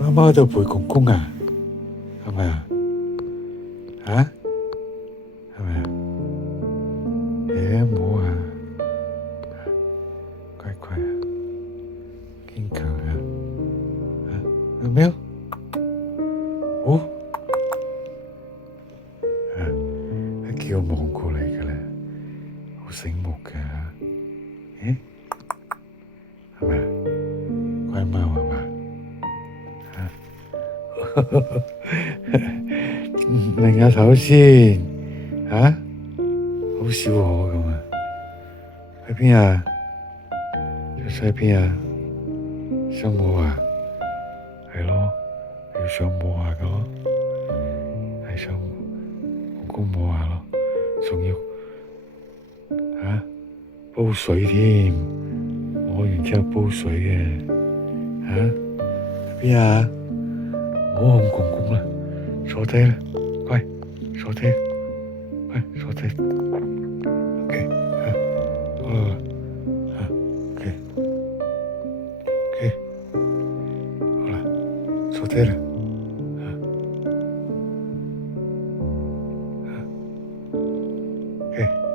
媽媽喺度陪公公啊，係咪啊？啊，係咪啊？冇啊，乖乖啊，堅強啊，有冇？哦，叫我望過嚟嘅咧，好醒目嘅，係咪啊？乖貓係嘛？擰下頭先，好少我咁啊？去邊啊？出去邊啊？想摸啊？係咯，要想摸下嘅咯，係想公公摸下咯，仲要煲水添，摸完之後煲水嘅，邊啊？摸控公公啦，坐低啦，乖，坐低，乖，坐低 ，OK， 好啦，OK，好啦，坐低啦，OK。